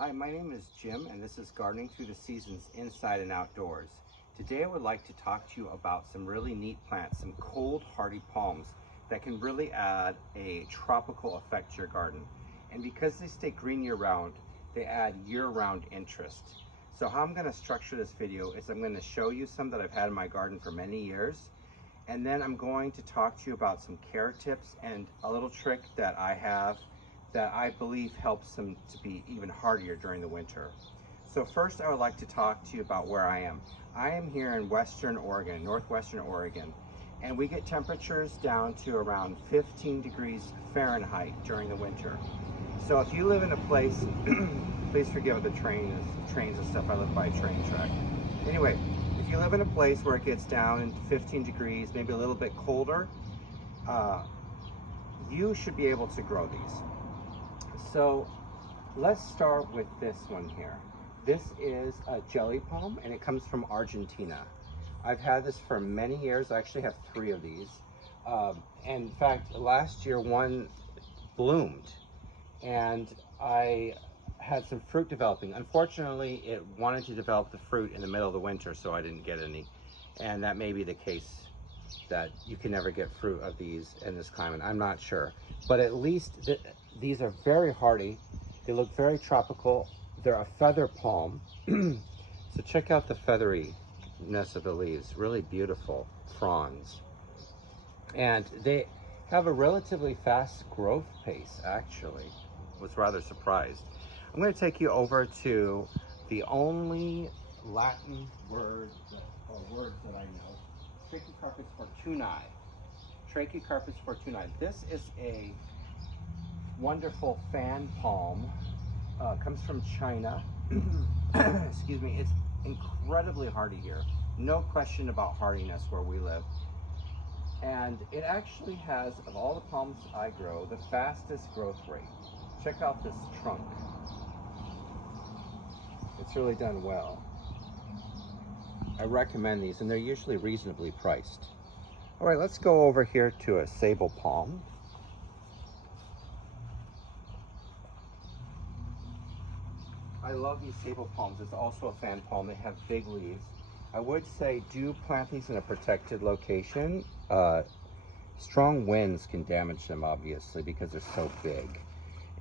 Hi, my name is Jim, and this is Gardening Through the Seasons Inside and Outdoors. Today I would like to talk to you about some really neat plants, some cold hardy palms that can really add a tropical effect to your garden. And because they stay green year-round, they add year-round interest. So how I'm going to structure this video is I'm going to show you some that I've had in my garden for many years, and then I'm going to talk to you about some care tips and a little trick that I have that I believe helps them to be even hardier during the winter. So first I would like to talk to you about where I am. I am here in Western Oregon, Northwestern Oregon, and we get temperatures down to around 15 degrees Fahrenheit during the winter. So if you live in a place, please forgive the trains and stuff, I live by a train track. Anyway, if you live in a place where it gets down into 15 degrees, maybe a little bit colder, you should be able to grow these. So let's start with this one here. This is a jelly palm, and it comes from Argentina. I've had this for many years. I actually have 3 of these. And in fact, last year one bloomed, and I had some fruit developing. Unfortunately, it wanted to develop the fruit in the middle of the winter, so I didn't get any. And that may be the case, that you can never get fruit of these in this climate. I'm not sure, but at least these are very hardy. They look very tropical. They're a feather palm. So check out the featheriness of the leaves. Really beautiful fronds, and they have a relatively fast growth pace. Actually, was rather surprised. I'm going to take you over to the only Latin word or words that I know. Trachycarpus fortunae. Trachycarpus fortunae. This is a wonderful fan palm. Comes from China. Excuse me. It's incredibly hardy here. No question about hardiness where we live. And it actually has, of all the palms I grow, the fastest growth rate. Check out this trunk. It's really done well. I recommend these, and they're usually reasonably priced. All right, let's go over here to a Sabal palm. I love these Sabal palms. It's also a fan palm. They have big leaves. I would say do plant these in a protected location. Strong winds can damage them, obviously, because they're so big.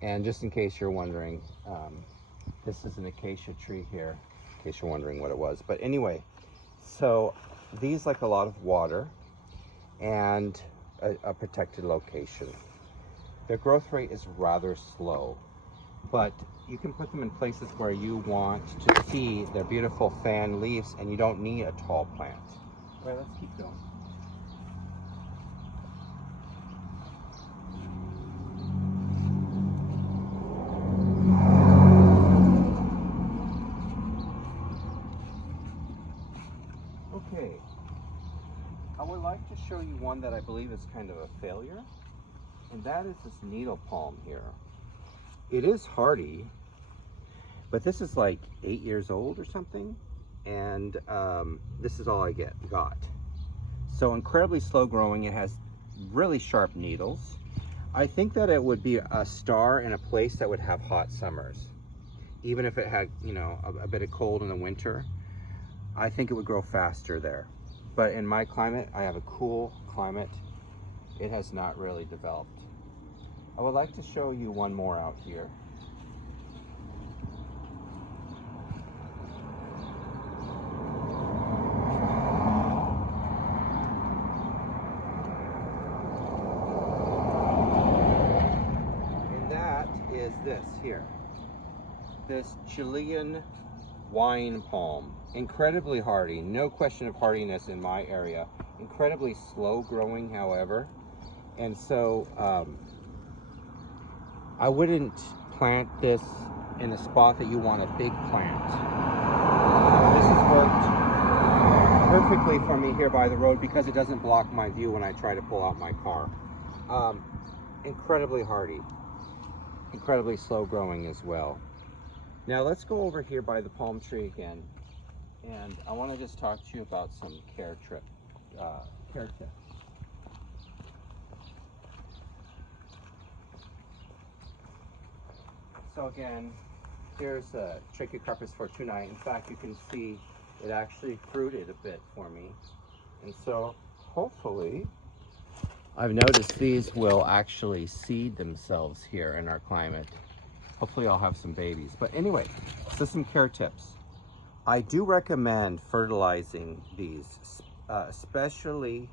And just in case you're wondering, this is an acacia tree here, in case you're wondering what it was. But anyway, so these like a lot of water and a protected location. Their growth rate is rather slow, but you can put them in places where you want to see their beautiful fan leaves and you don't need a tall plant. All right, let's keep going. Okay, I would like to show you one that I believe is kind of a failure, and that is this needle palm here. It is hardy, but this is like 8 years old or something, and this is all I got. So incredibly slow growing. It has really sharp needles. I think that it would be a star in a place that would have hot summers. Even if it had, you know, a bit of cold in the winter, I think it would grow faster there. But in my climate, I have a cool climate. It has not really developed. I would like to show you one more out here. And that is this here. This Chilean wine palm. Incredibly hardy, no question of hardiness in my area. Incredibly slow growing, however. And so I wouldn't plant this in a spot that you want a big plant. This has worked perfectly for me here by the road because it doesn't block my view when I try to pull out my car. Incredibly hardy, incredibly slow growing as well. Now let's go over here by the palm tree again, and I want to just talk to you about some care tips. So again, Here's Trachycarpus fortunei. In fact, you can see it actually fruited a bit for me. And so hopefully, I've noticed these will actually seed themselves here in our climate. Hopefully I'll have some babies. But anyway, so some care tips. I do recommend fertilizing these, especially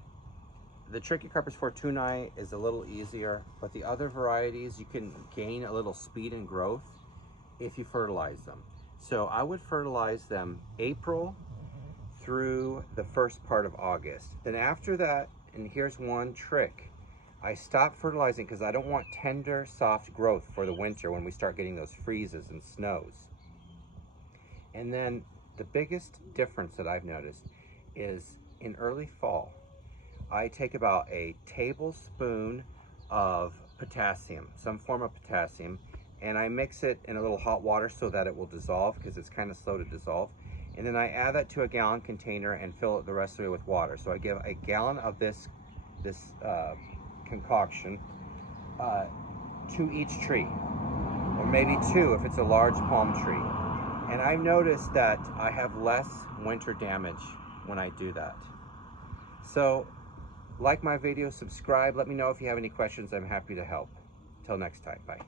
the Trachycarpus fortunei is a little easier, but the other varieties, you can gain a little speed and growth if you fertilize them. So I would fertilize them April through the first part of August. Then after that, and here's one trick, I stop fertilizing because I don't want tender, soft growth for the winter when we start getting those freezes and snows. And then the biggest difference that I've noticed is in early fall, I take about a tablespoon of potassium, some form of potassium, and I mix it in a little hot water so that it will dissolve because it's kind of slow to dissolve. And then I add that to a gallon container and fill it the rest of the way with water. So I give a gallon of this concoction to each tree, or maybe 2 if it's a large palm tree. And I've noticed that I have less winter damage when I do that. So like my video, subscribe, let me know if you have any questions. I'm happy to help. Till next time, bye.